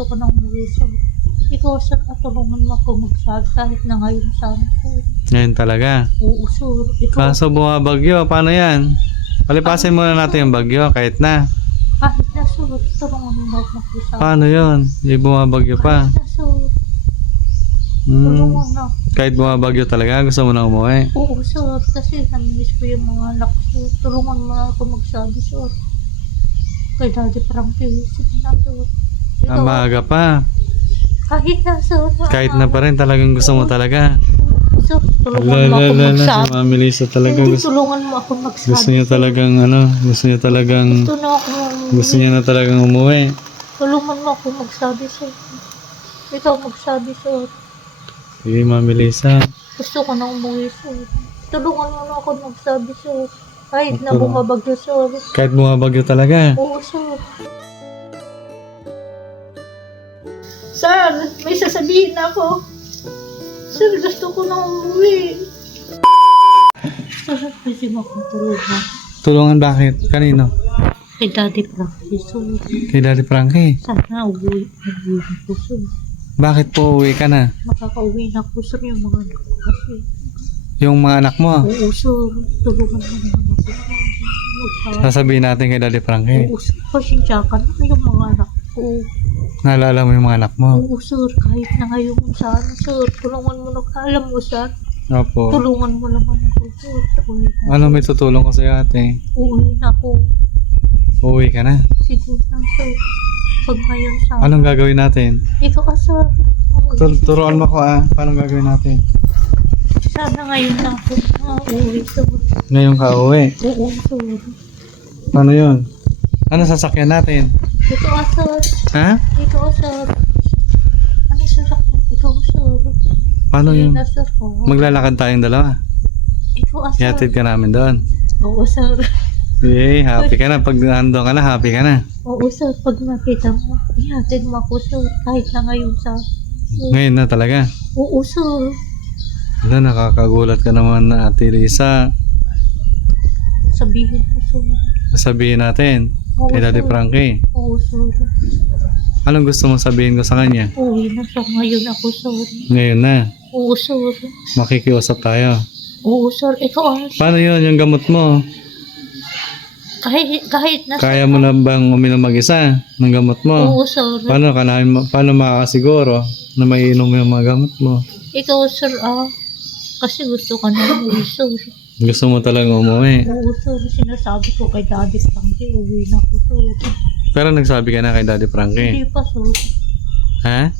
gusto ko umuwi sir. Ikaw sir, at tulungan mo ako magsabi kahit na ngayon sana sir. Ngayon talaga. Oo sir, ikaw Kaso bumabagyo, paano yan? Palipasin muna natin yung bagyo kahit na. kahit na sir, tulungan mo ako magsabi. Paano yun? Hindi bumabagyo pa. Kahit na sir, Hmm. na. Kahit bumabagyo talaga, gusto mo na umuwi. Oo sir, kasi namimiss ko yung mga anak ko. Tulungan mo ako magsabi sir. Kay Daddy Frankie, sige na sir. Ikaw, Ang maaga pa. kahit na sir. Kahit na pa rin talagang gusto mo talaga. Sir, tulungan mo ako si magsabi. Mami Lisa talaga Hindi, gusto, tulungan mo ako magsabi. gusto niya talagang ano, gusto niya talagang, Gusto na ako. gusto niya na talagang umuwi. Tulungan mo ako magsabi sir. Ikaw magsabi sir. Sige Mami Lisa. Gusto ko na umuwi sir. Tulungan mo na ako magsabi sir. Kahit na bumabagyo sir. Kahit bumabagyo talaga. Oo sir. Sir, may sasabihin ako. Sir, gusto ko na umuwi. Sir, pwede mo akong tulungan. Tulungan bakit? Kanino? Kay Daddy Frankie, sir. Kay Daddy Frankie. Sana uwi, uwi na po, sir. Bakit po uwi ka na? Makakauwi na po, sir, yung mga anak ko kasi. Yung mga anak mo, Oo, sir. Tulungan mo naman ako. Sasabihin natin kay Daddy Frankie. Oo, sir. Pasensya ka na yung mga anak ko. Naalala mo yung mga anak mo? Oo, sir. Kahit na ngayon sana, sir. Tulungan mo na. Alam mo, sir. Opo. Tulungan mo naman ako, sir. Uwi na. Ano may tutulong ko sa'yo ate? Uwi na ako. Uuwi ka na. Sige na, sir. Pag ngayon sana. Anong gagawin natin? Ikaw, ah, sir. Tur turuan mo ko ah. Paano gagawin natin? Sana ngayon na ako. Ah, uwi, sir. Ngayon ka uwi. Oo, sir. Paano yun? Ano sasakyan natin? Ito, sir. Ha? Ito, sir. Ano sasakyan? Ikaw, sir. Paano yung maglalakad tayong dalawa? Ito, sir. Ihatid ka namin doon. Oo, sir. Yay, happy ka na. Pag nandun ka na, happy ka na. Oo, sir. Pag nakita mo, ihatid mo ako, sir. Kahit na ngayon, sir. Ngayon na talaga. Oo, sir. Wala, nakakagulat ka naman na Ate Lisa. Sabihin mo, sir. Sabihin natin Oo, kay Daddy sir. Frankie. Oo, sir. Anong gusto mong sabihin ko sa kanya? Uwi na siya ngayon ako, sir. Ngayon na, Oo, sir. makikiusap tayo. Oo, sir. Ikaw ang... Paano yun, yung gamot mo? Kahit, kahit na... Kaya mo na bang uminom mag-isa ng gamot mo? Oo, sir. Paano ka na, paano makakasiguro na maiinom yung mga gamot mo? Ikaw, sir, ah. Kasi gusto ka na umuwi, sir. Gusto mo talagang umuwi. Oo, sir. Sinasabi ko kay Daddy Frankie, uwi na ako, sir. Pero nagsabi ka na kay Daddy Frankie. Hindi pa, sir. Ha?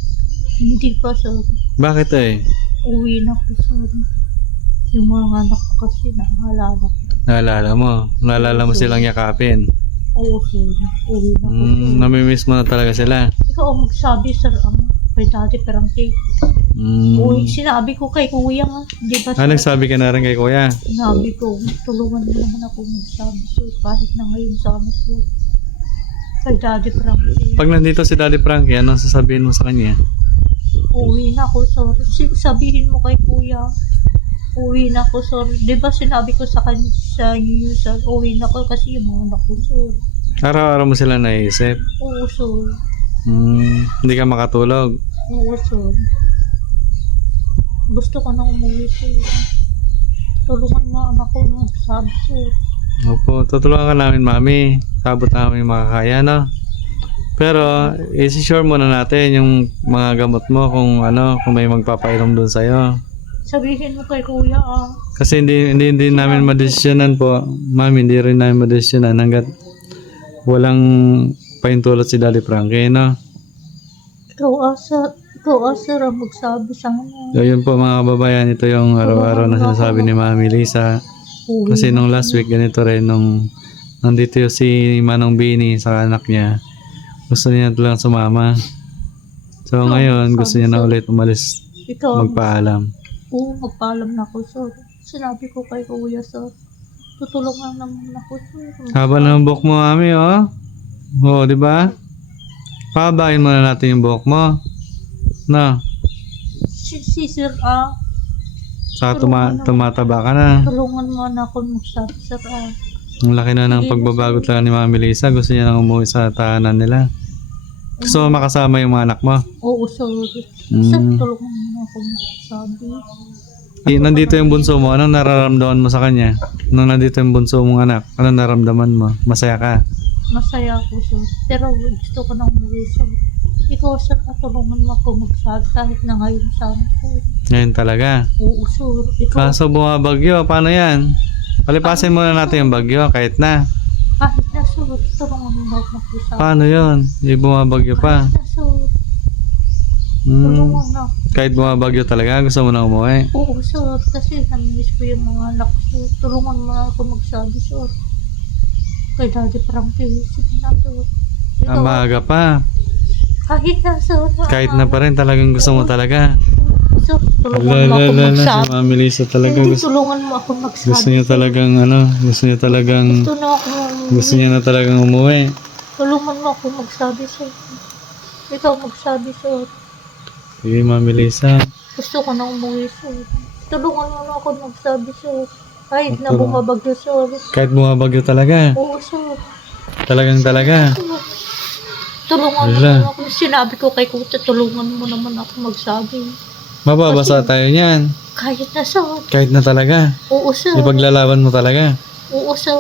Hindi pa, sir. Bakit eh? Uwi na ako, sir. Yung mga anak ko kasi nahalala ko. Naalala mo. Naalala mo silang yakapin. Oo, sir. Uwi na ako, sir. Mm, namimiss mo na talaga sila. Ikaw ang magsabi, sir, ang kay Frankie. Uy, Mm. sinabi ko kay Kuya nga. Di ba, Ah, nagsabi ka na rin kay Kuya. Sinabi ko, tulungan mo naman ako magsabi, sir. Kahit na ngayon sana, sir. Kay Daddy Frankie. Pag nandito si Daddy Frankie, anong sasabihin mo sa kanya? Uwi na ako. Si- sabihin mo kay Kuya. Uwi na ako, sir. Di ba sinabi ko sa kanya, sa inyo, sir, uwi na ako kasi yung mga anak ko, sir. Araw-araw mo sila naisip. Oo, sir. Mm, hindi ka makatulog. Sir. Gusto ko na umuwi, sir. Tulungan mo ang anak ko magsabi, sir. Opo, tutulungan ka namin, Mami. Sabot namin yung makakaya, no? Pero, isi-sure muna natin yung mga gamot mo kung ano, kung may magpapainom doon sa'yo. Sabihin mo kay Kuya, ah. Kasi hindi, hindi, hindi namin madesisyonan po. Mami, hindi rin namin madesisyonan hanggat walang paintulot si Daddy Frankie, no? Ikaw, ah, sir. Ikaw, ah, sir, ang magsabi sa kanya. So, yun po mga kababayan, ito yung araw-araw na sinasabi ni Mami Lisa. Kasi nung last week, ganito rin, nung nandito yung si Manong Bini sa anak niya, gusto niya lang sumama. So ngayon, gusto niya na ulit umalis, Ikaw, magpaalam. Oo, magpaalam na ako, sir. Sinabi ko kay Kuya, sir. Tutulungan naman ako, sir. Haba ng buhok mo, Mami, oh. Oo, di ba? Pabayin muna natin yung buhok mo. No, Si, si Sir, ah, sa tuma tumataba ka na. tulungan mo na ako magsabi, sir, ah. Ang laki na ng pagbabago talaga ni Mami Lisa. Gusto niya nang umuwi sa tahanan nila. Gusto mo makasama yung mga anak mo? Oo, sir. Sir, Mm. tulungan mo ako magsabi. Eh, nandito yung bunso mo, anong nararamdaman mo sa kanya? Nung nandito yung bunso mong anak, anong nararamdaman mo? Masaya ka? Masaya ako, sir. Pero gusto ko nang umuwi, sir. Ikaw, sir, at tulungan mo ako magsabi kahit na ngayon sana, sir. Ngayon talaga. Oo, sir. Ikaw, Kaso bumabagyo, paano yan? Palipasin muna natin yung bagyo, kahit na. kahit na, sir, tulungan mo ako magsabi. Paano yun? Hindi bumabagyo pa. Kahit na, sir, Hmm. tulungan na. Kahit bumabagyo talaga, gusto mo na umuwi. Oo, sir. Kasi namimiss ko yung mga anak ko. Tulungan mo na ako magsabi, sir. Kay Daddy Frankie. Sige na, sir. Ikaw, Ang maaga pa. Kahit na, sir. Kahit na pa rin talagang gusto mo talaga. Sir, tulungan mo ako si magsabi. Mami Lisa talaga Hindi, gusto, tulungan mo ako magsabi. gusto niya talagang ano, gusto niya talagang, Gusto na ako. gusto niya na talagang umuwi. Tulungan mo ako magsabi, sir. Ikaw magsabi, sir. Sige, Mami Lisa. Gusto ko na umuwi, sir. Tulungan mo na ako magsabi, sir. Kahit na bumabagyo, sir. Kahit bumabagyo talaga. Oo, sir. Talagang talaga. Tulungan mo Wala. naman ako. Sinabi ko kay Kuya, tulungan mo naman ako magsabi. Mababasa tayo niyan. Kahit na, sir. Kahit na talaga. Oo, sir. Ipaglalaban mo talaga. Oo, sir.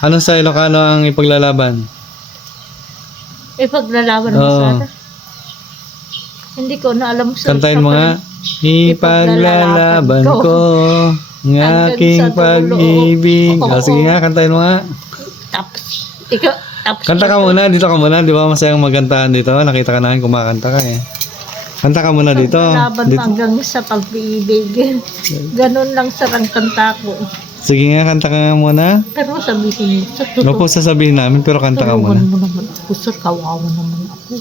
Anong sa Ilocano ang ipaglalaban? Eh, paglalaban mo Oo. sana. Hindi ko na alam, sir. Kantahin mo nga. Ipaglalaban ko ng Hanggang aking sa dulo. pag-ibig. Oo. O, sige nga, kantahin mo nga. Tapos, ikaw, tapos. Kanta ka muna, dito ka muna. Di ba masayang magantahan dito? Nakita ka namin kumakanta ka eh. Kanta ka muna dito. Laban dito. hanggang sa pag-ibig. Ganon lang sa ang kanta ko. Sige nga, kanta ka nga muna. Pero sabihin mo, sa totoo, po sasabihin namin pero kanta ka tulungan muna. mo naman ako, sir. Kawawa naman ako.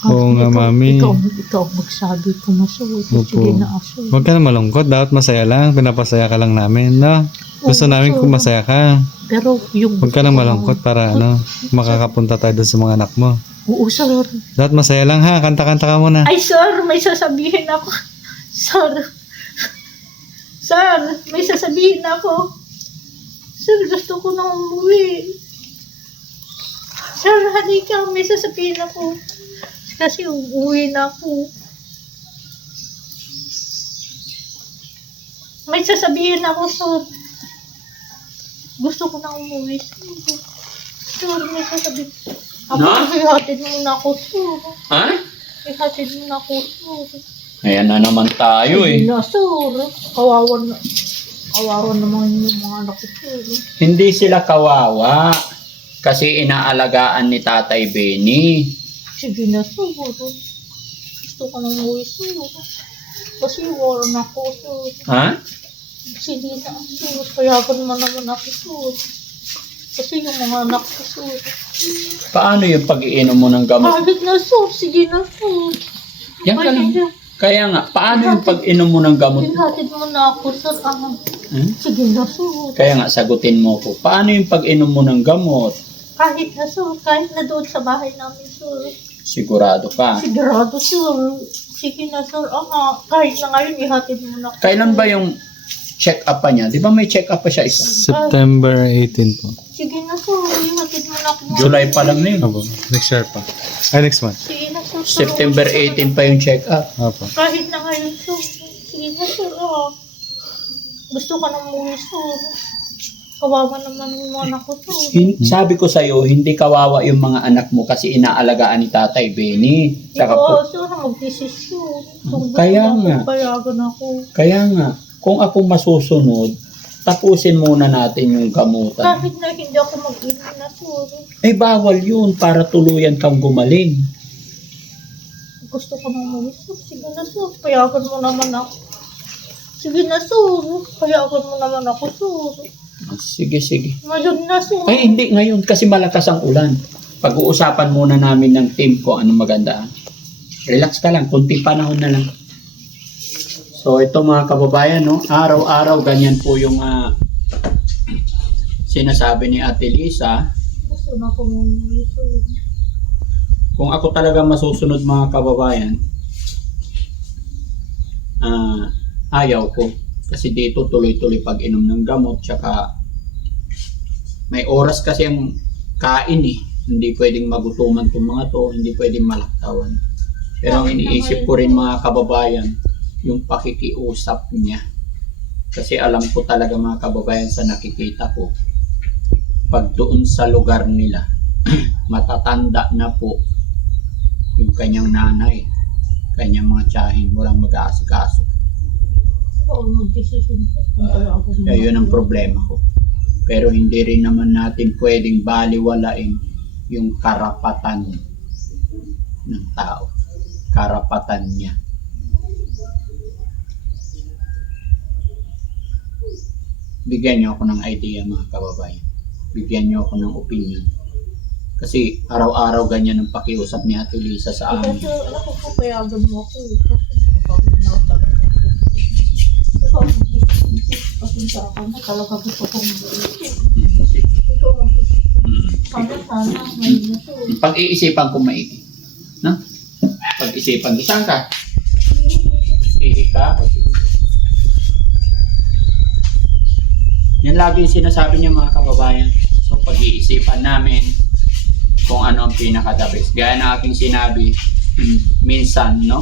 Oo nga, Ikaw- mami. Ikaw, ikaw magsabi ko masuot. Opo. Sige na aso. Huwag ka na malungkot. Dapat masaya lang. Pinapasaya ka lang namin, no? Gusto namin kung masaya ka. Pero yung... Huwag ka na malungkot para ano, makakapunta tayo doon sa mga anak mo. Oo, sir. Dapat masaya lang ha. Kanta-kanta ka muna. Ay, sir, may sasabihin ako. Sir. Sir, may sasabihin ako. Sir, gusto ko na umuwi. Sir, halika, may sasabihin ako. Kasi uuwi na ako. May sasabihin ako, sir. Gusto ko na umuwi. Sir, may sasabihin. Ako, Na? ihatid mo na ako, sir. Ha? Ihatid mo na ako, sir. Ayan na naman tayo eh. Na, sir. Kawawan na. Kawawan naman yung mga anak ko, sir. Hindi sila kawawa. Kasi inaalagaan ni Tatay Benny. Sige na, sir. Gusto ko nang umuwi, sir. Kasi wala na ako, sir. Ha? Sige na, sir. Payagan mo naman ako, sir. Kasi yung mga anak ko, sir. Paano yung pag-iinom mo ng gamot? Kahit na, sir. Sige na, sir. Yan ka lang. Ay, Kaya nga, paano yung pag-inom mo ng gamot? Ihatid mo na ako, sir. Ah, Hmm? sige na, sir. Kaya nga, sagutin mo ko. Paano yung pag-inom mo ng gamot? Kahit na, sir. Kahit na doon sa bahay namin, sir. Sigurado ka. Sigurado, sir. Sige na, sir. Ah, nga. kahit na ngayon, ihatid mo na. ako. Kailan ba yung check-up pa niya? Di ba may check-up pa siya isa? September 18 po. Sige na, sir. Ihatid mo na ako. July pa lang na yun. Opo. Next year pa. Ay, next month. Sige na, sir. September 18 pa yung check-up. Opo. Kahit na ngayon, sir. Sige na. Ah. Gusto ka na muna, sir. Kawawa naman yung mga anak ko. Hin- sabi ko sa'yo, hindi kawawa yung mga anak mo kasi inaalagaan ni Tatay Benny. Saka po, Ikaw, sir, mag-desisyon. Kung gusto Kaya mo nga. ako. Kaya nga, kung ako masusunod, tapusin muna natin yung gamutan. Kahit na hindi ako mag-inom na, sir. Eh, bawal yun para tuluyan kang gumaling. Gusto ko na umuwi, sir. Sige na, sir. Payagan mo naman ako. Sige na, sir. Payagan mo naman ako, sir. Sige, sige. Ngayon na, sir. Ay, hindi ngayon kasi malakas ang ulan. Pag-uusapan muna namin ng team ko anong maganda. Relax ka lang, kunti panahon na lang. So, ito mga kababayan, no? araw-araw ganyan po yung ah, sinasabi ni Ate Lisa. Kung ako talaga masusunod mga kababayan, ah, ayaw ko. Kasi dito tuloy-tuloy pag inom ng gamot, tsaka may oras kasi ang kain eh. Hindi pwedeng magutuman itong mga to, hindi pwedeng malaktawan. Pero ang iniisip ko rin mga kababayan, yung pakikiusap niya. Kasi alam ko talaga mga kababayan sa nakikita ko, pag doon sa lugar nila, matatanda na po yung kanyang nanay, kanyang mga tiyahin, walang mag-aasikaso. Oo, mag-decision po. Kaya yun ang problema ko. Pero hindi rin naman natin pwedeng baliwalain yung karapatan ng tao. Karapatan niya. Bigyan niyo ako ng idea mga kababayan. Bigyan niyo ako ng opinion. Kasi araw-araw ganyan ang pakiusap ni Ate Lisa sa amin. Kasi ako po, payagan mo ako. eh. Na ako na talaga gusto kong sana, sana, may na to. Pag-iisipan ko maigi. No? Pag-isipan ko. Saan ka? Ihi ka? Yan lagi yung sinasabi niya mga kababayan. So pag-iisipan namin kung ano ang pinaka-the. Gaya ng aking sinabi, mm, minsan, no?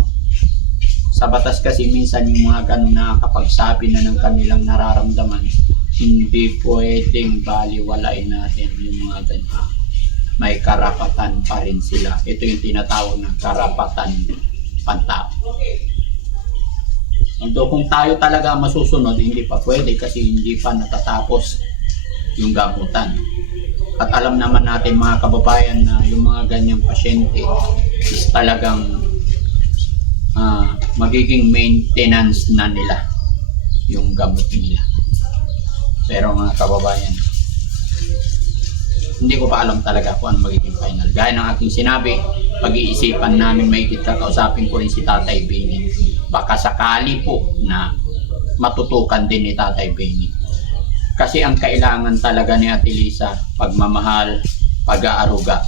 Sa batas kasi minsan yung mga ganun nakakapagsabi na ng kanilang nararamdaman, hindi pwedeng baliwalain natin yung mga ganyan. May karapatan pa rin sila. Ito yung tinatawag na karapatan pantao. Although kung tayo talaga masusunod, hindi pa pwede kasi hindi pa natatapos yung gamutan. At alam naman natin mga kababayan na yung mga ganyang pasyente is talagang ah, magiging maintenance na nila yung gamot nila. Pero mga kababayan, hindi ko pa alam talaga kung ano magiging final. Gaya ng aking sinabi, pag-iisipan namin may kakausapin ko rin si Tatay Benny. Baka sakali po na matutukan din ni Tatay Benny. Kasi ang kailangan talaga ni Ate Lisa, pagmamahal, pag-aaruga,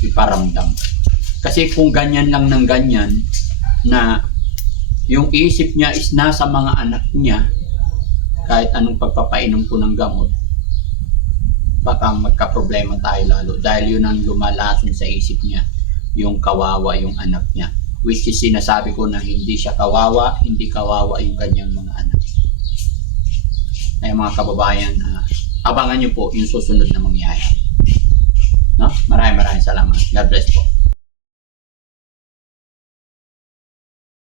iparamdam. Kasi kung ganyan lang ng ganyan, na yung isip niya is nasa mga anak niya, kahit anong pagpapainom ko ng gamot, baka magka-problema tayo lalo dahil yun ang lumalason sa isip niya yung kawawa yung anak niya. Which is sinasabi ko na hindi siya kawawa hindi kawawa yung kanyang mga anak. Ay mga kababayan ah, abangan niyo po yung susunod na mangyayari. No? maraming maraming salamat. God bless po